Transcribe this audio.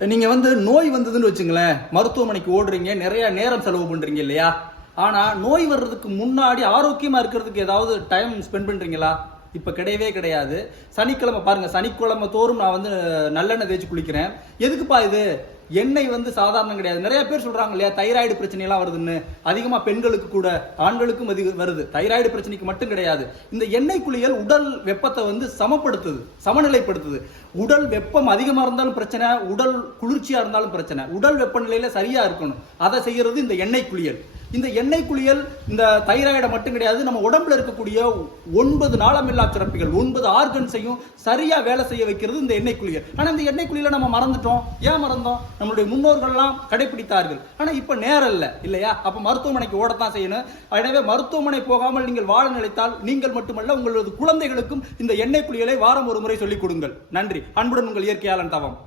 நீங்கள் வந்து நோய் வந்ததுன்னு வச்சுங்களேன் மருத்துவமனைக்கு ஓடுறீங்க நிறைய நேரம் செலவு பண்ணுறீங்க இல்லையா? ஆனால் நோய் வர்றதுக்கு முன்னாடி ஆரோக்கியமாக இருக்கிறதுக்கு ஏதாவது டைம் ஸ்பெண்ட் பண்ணுறீங்களா இப்போ கிடையவே கிடையாது. சனிக்கிழமை பாருங்க சனிக்கிழமை தோறும் நான் வந்து நல்லெண்ணெய் தேய்ச்சி குளிக்கிறேன். எதுக்குப்பா இது? எண்ணெய் வந்து சாதாரணம் கிடையாது. நிறைய பேர் சொல்றாங்க இல்லையா தைராய்டு பிரச்சனைலாம் வருதுன்னு. அதிகமாக பெண்களுக்கு கூட ஆண்களுக்கும் அது வருது. தைராய்டு பிரச்சனைக்கு மட்டும் கிடையாது. இந்த எண்ணெய் குளியல் உடல் வெப்பத்தை வந்து சமப்படுத்துது சமநிலைப்படுத்துது. உடல் வெப்பம் அதிகமாக இருந்தாலும் பிரச்சனை உடல் குளிர்ச்சியாக இருந்தாலும் பிரச்சனை. உடல் வெப்பநிலையில சரியா இருக்கணும். அதை செய்யறது இந்த எண்ணெய் குளியல். இந்த எண்ணெய் குளியல் இந்த தைராய்டை மட்டும் கிடையாது நம்ம உடம்புல இருக்கக்கூடிய ஒன்பது நாளமில்லா சுரப்பிகள் ஒன்பது ஆர்கன்ஸையும் சரியா வேலை செய்ய வைக்கிறது இந்த எண்ணெய் குளியல். ஆனா இந்த எண்ணெய் குளியலை நம்ம மறந்துட்டோம். ஏன் மறந்தோம்? நம்மளுடைய முன்னோர்கள்லாம் கடைபிடித்தார்கள் ஆனா இப்ப நேரம் இல்லை இல்லையா? அப்ப மருத்துவமனைக்கு ஓடத்தான் செய்யணும். எனவே மருத்துவமனை போகாமல் நீங்கள் வாழ நினைத்தால் நீங்கள் மட்டுமல்ல உங்களது குழந்தைகளுக்கும் இந்த எண்ணெய் குளியலை வாரம் ஒரு முறை சொல்லிக் கொடுங்கள். நன்றி. அன்புடன் உங்கள் இயற்கையாளன் தவம்.